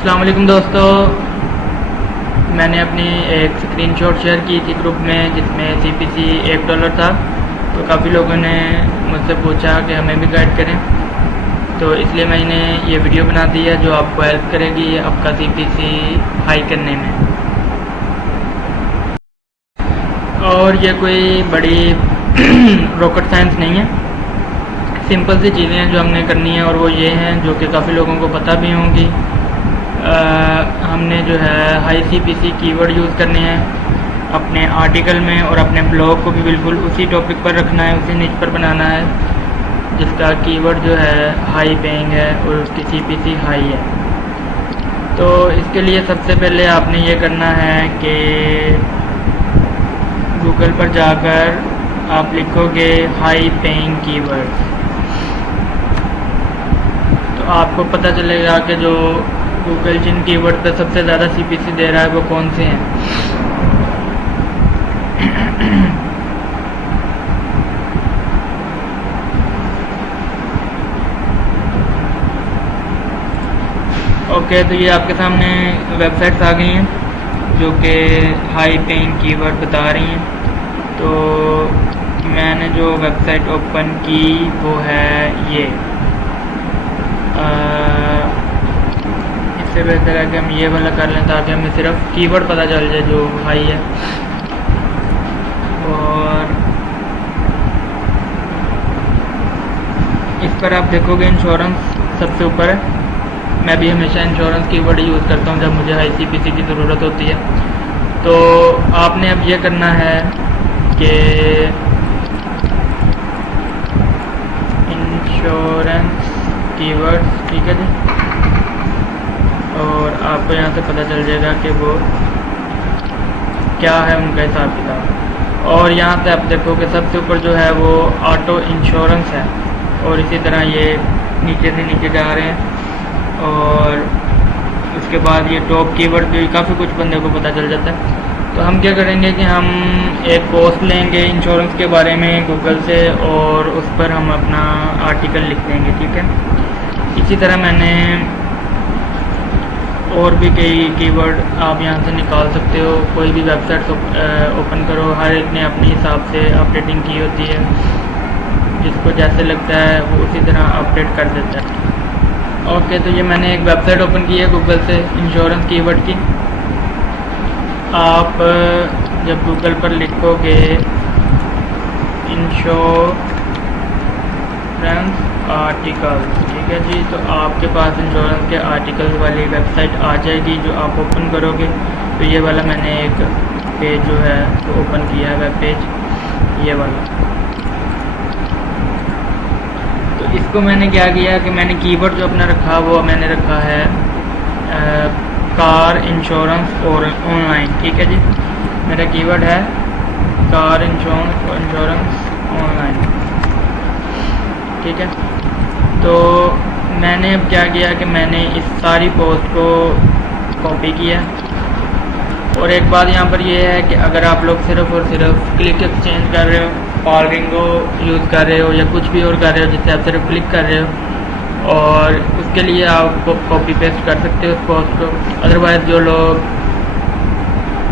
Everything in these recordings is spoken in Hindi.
अस्सलाम वालेकुम दोस्तों, मैंने अपनी एक स्क्रीनशॉट शेयर की थी ग्रुप में जिसमें CPC $1 था। तो काफ़ी लोगों ने मुझसे पूछा कि हमें भी गाइड करें, तो इसलिए मैंने ये वीडियो बना दी है जो आपको हेल्प करेगी आपका CPC हाई करने में। और ये कोई बड़ी रॉकेट साइंस नहीं है, सिंपल सी चीज़ें हैं जो हमने करनी है और वो ये हैं जो कि काफ़ी लोगों को पता भी होंगी। हमने जो है हाई CPC कीवर्ड यूज़ करने हैं अपने आर्टिकल में और अपने ब्लॉग को भी बिल्कुल उसी टॉपिक पर रखना है, उसी निच पर बनाना है जिसका कीवर्ड जो है हाई पेइंग है और उसकी CPC हाई है। तो इसके लिए सबसे पहले आपने ये करना है कि गूगल पर जाकर आप लिखोगे हाई पेइंग कीवर्ड्स, तो आपको पता चलेगा कि जो गूगल जिन कीवर्ड पर सबसे ज़्यादा CPC दे रहा है वो कौन से हैं। ओके, तो ये आपके सामने वेबसाइट्स आ गई हैं जो कि हाई पेइंग कीवर्ड बता रही हैं। तो मैंने जो वेबसाइट ओपन की वो है ये। इससे बेहतर है कि हम ये वाला कर लें ताकि हमें सिर्फ कीवर्ड पता चल जाए जो हाई है। और इस पर आप देखोगे इंश्योरेंस सबसे ऊपर है। मैं भी हमेशा इंश्योरेंस कीवर्ड यूज़ करता हूँ जब मुझे हाई CPC की ज़रूरत होती है। तो आपने अब ये करना है कि इंश्योरेंस कीवर्ड्स, ठीक है जी, और आपको यहाँ से पता चल जाएगा कि वो क्या है उनका हिसाब किताब। और यहाँ से आप देखोगे सबसे ऊपर जो है वो ऑटो इंश्योरेंस है और इसी तरह ये नीचे से नीचे जा रहे हैं। और उसके बाद ये टॉप कीवर्ड भी काफ़ी कुछ बंदे को पता चल जाता है। तो हम क्या करेंगे कि हम एक पोस्ट लेंगे इंश्योरेंस के बारे में गूगल से और उस पर हम अपना आर्टिकल लिख देंगे, ठीक है। इसी तरह मैंने और भी कई कीवर्ड आप यहाँ से निकाल सकते हो। कोई भी वेबसाइट ओपन करो, हर एक ने अपने हिसाब से अपडेटिंग की होती है, जिसको जैसे लगता है वो उसी तरह अपडेट कर देता है। ओके, तो ये मैंने एक वेबसाइट ओपन की है गूगल से इंश्योरेंस कीवर्ड की। आप जब गूगल पर लिखोगे इंश्योरेंस आर्टिकल, ठीक है जी, तो आपके पास इंश्योरेंस के आर्टिकल वाली वेबसाइट आ जाएगी जो आप ओपन करोगे। तो ये वाला मैंने एक पेज जो है वो ओपन किया है, वेब पेज ये वाला। तो इसको मैंने क्या किया कि मैंने कीवर्ड जो अपना रखा वो मैंने रखा है कार इंश्योरेंस और ऑनलाइन, ठीक है जी। मेरा कीवर्ड है कार इंश्योरेंस ऑनलाइन, ठीक है। तो मैंने अब क्या किया कि मैंने इस सारी पोस्ट को कॉपी किया। और एक बात यहाँ पर यह है कि अगर आप लोग सिर्फ और सिर्फ क्लिक एक्सचेंज कर रहे हो, पालरिंगो यूज़ कर रहे हो या कुछ भी और कर रहे हो जिससे आप सिर्फ क्लिक कर रहे हो, और उसके लिए आप कॉपी पेस्ट कर सकते हो उस पोस्ट को। अदरवाइज़ जो लोग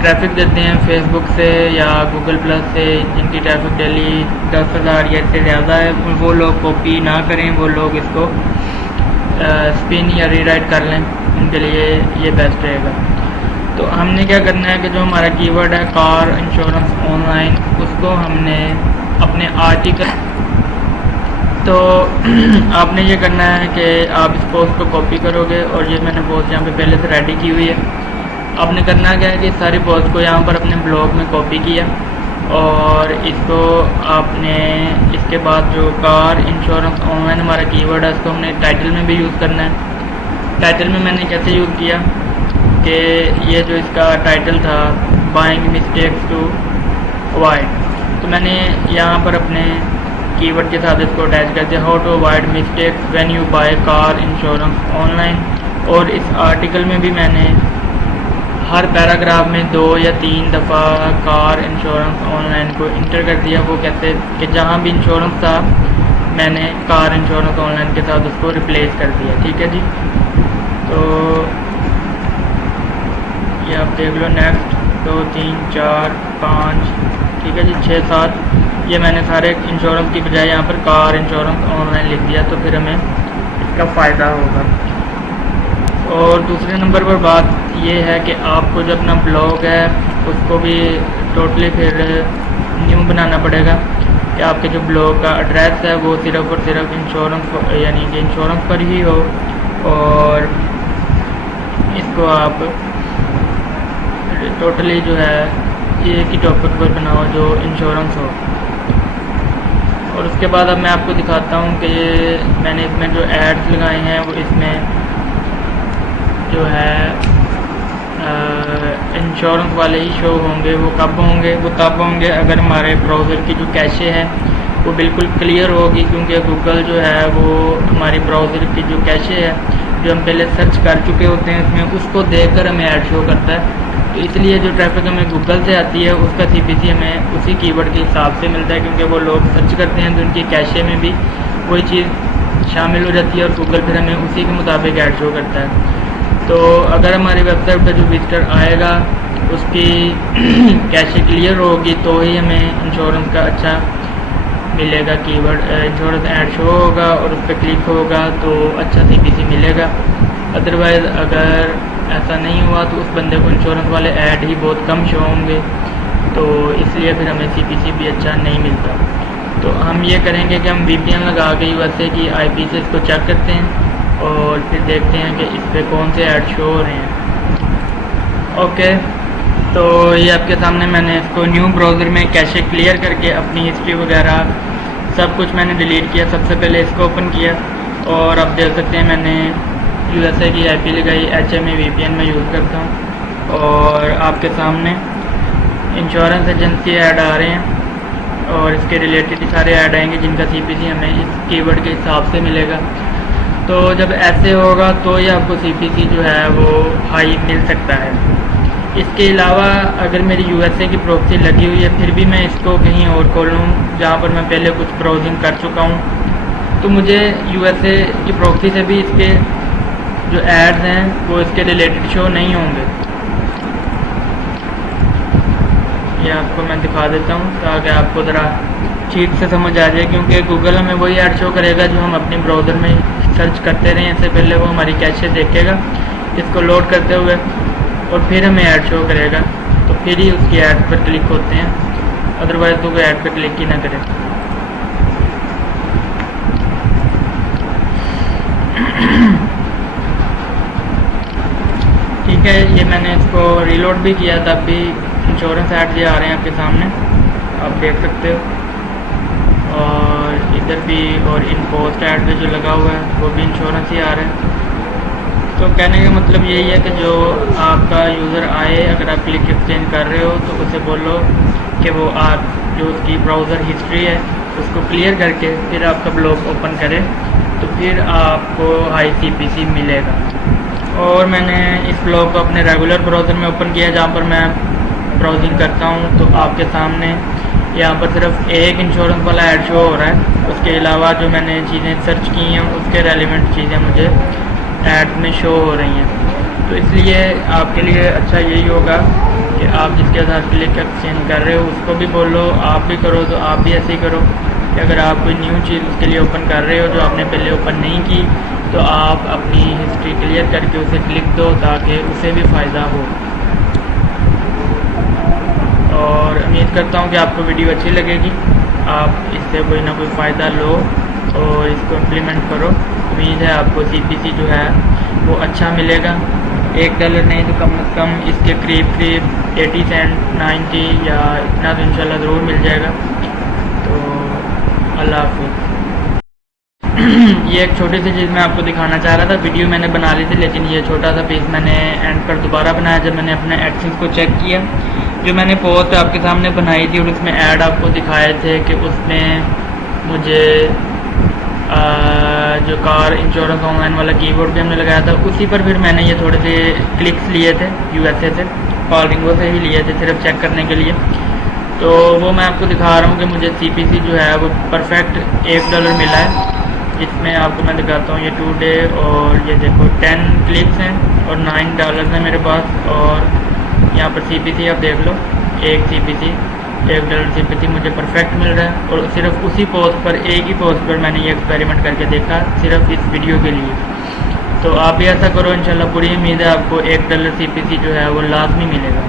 ट्रैफिक देते हैं फेसबुक से या गूगल प्लस से, जिनकी ट्रैफिक डेली 10,000 या इससे ज़्यादा है, वो लोग कॉपी ना करें, वो लोग इसको स्पिन या रीराइट कर लें, उनके लिए ये बेस्ट रहेगा। तो हमने क्या करना है कि जो हमारा कीवर्ड है कार इंश्योरेंस ऑनलाइन, उसको हमने अपने आर्टिकल, तो आपने ये करना है कि आप इस पोस्ट को कॉपी करोगे और ये मैंने पोस्ट यहाँ पे पहले से रेडी की हुई है। आपने करना क्या है कि सारी पोस्ट को यहाँ पर अपने ब्लॉग में कॉपी किया और इसको आपने इसके बाद जो कार इंश्योरेंस ऑनलाइन हमारा कीवर्ड है इसको हमने टाइटल में भी यूज़ करना है। टाइटल में मैंने कैसे यूज़ किया कि ये जो इसका टाइटल था बाइंग मिस्टेक्स टू अवॉइड, तो मैंने यहाँ पर अपने कीवर्ड के साथ इसको अटैच कर दिया, how to avoid mistakes when you buy car insurance online. और इस आर्टिकल में भी मैंने हर पैराग्राफ में 2 या 3 दफ़ा कार इंश्योरेंस ऑनलाइन को इंटर कर दिया। वो कहते कि जहाँ भी इंश्योरेंस था मैंने कार इंश्योरेंस ऑनलाइन के साथ उसको रिप्लेस कर दिया, ठीक है जी। तो देख लो, नेक्स्ट 2 3 4 5, ठीक है जी, 6 7, ये मैंने सारे इंश्योरेंस की बजाय यहाँ पर कार इंश्योरेंस ऑनलाइन लिख दिया, तो फिर हमें इसका फ़ायदा होगा। और दूसरे नंबर पर बात ये है कि आपको जो अपना ब्लॉग है उसको भी टोटली फिर न्यू बनाना पड़ेगा, कि आपके जो ब्लॉग का एड्रेस है वो सिर्फ और सिर्फ इंश्योरेंस यानी कि इंश्योरेंस पर ही हो, और इसको आप टोटली जो है एक ही टॉपिक पर बनाओ जो इंश्योरेंस हो। और उसके बाद अब मैं आपको दिखाता हूँ कि ये मैंने इसमें जो एड्स लगाए हैं वो इसमें जो है इंश्योरेंस वाले ही शो होंगे। वो कब होंगे? वो तब होंगे अगर हमारे ब्राउज़र की जो कैशे है वो बिल्कुल क्लियर होगी, क्योंकि गूगल जो है वो हमारी ब्राउज़र की जो कैशे है जो हम पहले सर्च कर चुके होते हैं उसमें, उसको देखकर हमें ऐड शो करता है। तो इसलिए जो ट्रैफिक हमें गूगल से आती है उसका CPC हमें उसी कीवर्ड के हिसाब से मिलता है, क्योंकि वो लोग सर्च करते हैं तो उनकी कैशे में भी वही चीज़ शामिल हो जाती है और गूगल फिर हमें उसी के मुताबिक ऐड शो करता है। तो अगर हमारी वेबसाइट पर जो विजिटर आएगा उसकी कैशे क्लियर होगी तो ही हमें इंश्योरेंस का अच्छा मिलेगा कीवर्ड, इंश्योरेंस ऐड शो होगा और उस पर क्लिक होगा तो अच्छा CPC मिलेगा। अदरवाइज़ अगर ऐसा नहीं हुआ तो उस बंदे को इंश्योरेंस वाले ऐड ही बहुत कम शो होंगे, तो इसलिए फिर हमें CPC भी अच्छा नहीं मिलता। तो हम ये करेंगे कि हम VPN लगा के USA की IP से इसको चेक करते हैं और फिर देखते हैं कि इस पर कौन से ऐड शो हो रहे हैं। ओके, तो ये आपके सामने मैंने इसको न्यू ब्राउज़र में कैशे क्लियर करके अपनी हिस्ट्री वगैरह सब कुछ मैंने डिलीट किया। सबसे पहले इसको ओपन किया और आप देख सकते हैं मैंने USA की IP लगाई, HMA VPN में यूज़ करता हूँ। और आपके सामने इंश्योरेंस एजेंसी ऐड आ रहे हैं और इसके रिलेटेड ही सारे ऐड आएंगे जिनका CPC हमें इस कीवर्ड के हिसाब से मिलेगा। तो जब ऐसे होगा तो ही आपको CPC जो है वो हाई मिल सकता है। इसके अलावा अगर मेरी USA की प्रॉक्सी लगी हुई है फिर भी मैं इसको कहीं और खोलूँ जहाँ पर मैं पहले कुछ ब्राउजिंग कर चुका हूँ, तो मुझे USA की प्रॉक्सी से भी इसके जो एड्स हैं वो इसके रिलेटेड शो नहीं होंगे। ये आपको मैं दिखा देता हूँ ताकि आपको ज़रा ठीक से समझ आ जाए, क्योंकि गूगल हमें वही ऐड शो करेगा जो हम अपने ब्राउज़र में सर्च करते रहें। इससे पहले वो हमारी कैशे देखेगा इसको लोड करते हुए और फिर हमें ऐड शो करेगा, तो फिर ही उसकी ऐड पर क्लिक होते हैं, अदरवाइज़ तो कोई ऐड पर क्लिक ही ना करें। ठीक है, ये मैंने इसको रीलोड भी किया तब भी इंश्योरेंस ऐड ये आ रहे हैं आपके सामने, आप देख सकते हो। और इधर भी और इन पोस्ट ऐड पे जो लगा हुआ है वो भी इंश्योरेंस ही आ रहा है। तो कहने का मतलब यही है कि जो आपका यूज़र आए, अगर आप क्लिक एक्सचेंज कर रहे हो तो उसे बोलो कि वो आप जो उसकी ब्राउज़र हिस्ट्री है उसको क्लियर करके फिर आपका ब्लॉग ओपन करे, तो फिर आपको हाई CPC मिलेगा। और मैंने इस ब्लॉग को अपने रेगुलर ब्राउज़र में ओपन किया जहाँ पर मैं ब्राउजिंग करता हूँ, तो आपके सामने यहाँ पर सिर्फ एक इंश्योरेंस वाला ऐड शो हो रहा है। उसके अलावा जो मैंने चीज़ें सर्च की हैं उसके रेलिवेंट चीज़ें मुझे ऐड में शो हो रही हैं। तो इसलिए आपके लिए अच्छा यही होगा कि आप जिसके साथ क्लिक एक्सचेंज कर रहे हो उसको भी बोलो, आप भी करो तो आप भी ऐसे ही करो कि अगर आप कोई न्यू चीज़ उसके लिए ओपन कर रहे हो जो आपने पहले ओपन नहीं की, तो आप अपनी हिस्ट्री क्लियर करके उसे क्लिक दो ताकि उसे भी फ़ायदा हो। और उम्मीद करता हूँ कि आपको वीडियो अच्छी लगेगी, आप इससे कोई ना कोई फ़ायदा लो और इसको इम्प्लीमेंट करो। उम्मीद है आपको CPC जो है वो अच्छा मिलेगा। $1 नहीं तो कम से कम इसके करीब 80 सेंट 90 या इतना तो इंशाल्लाह ज़रूर मिल जाएगा। तो अल्लाह हाफ़िज़। ये एक छोटी सी चीज़ मैं आपको दिखाना चाह रहा था, वीडियो मैंने बना ली थी लेकिन ये छोटा सा पीस मैंने एंड पर दोबारा बनाया जब मैंने अपने एडसेंस को चेक किया। जो मैंने पोस्ट आपके सामने बनाई थी और उसमें ऐड आपको दिखाए थे कि उसमें मुझे जो कार इंश्योरेंस ऑनलाइन वाला कीबोर्ड भी हमने लगाया था उसी पर फिर मैंने ये थोड़े से क्लिक्स लिए थे USA से, कॉलिंगो से ही लिए थे सिर्फ चेक करने के लिए। तो वो मैं आपको दिखा रहा हूँ कि मुझे CPC जो है वो परफेक्ट $1 मिला है। इसमें आपको मैं दिखाता हूँ ये 2 डे और ये देखो 10 क्लिक्स हैं और $9 हैं मेरे पास। और यहाँ पर CPC आप देख लो, एक CPC $1 CPC मुझे परफेक्ट मिल रहा है, और सिर्फ उसी पोस्ट पर, एक ही पोस्ट पर मैंने ये एक्सपेरिमेंट करके देखा सिर्फ इस वीडियो के लिए। तो आप भी ऐसा करो इंशाल्लाह, पूरी उम्मीद है आपको $1 CPC जो है वो लाजमी मिलेगा।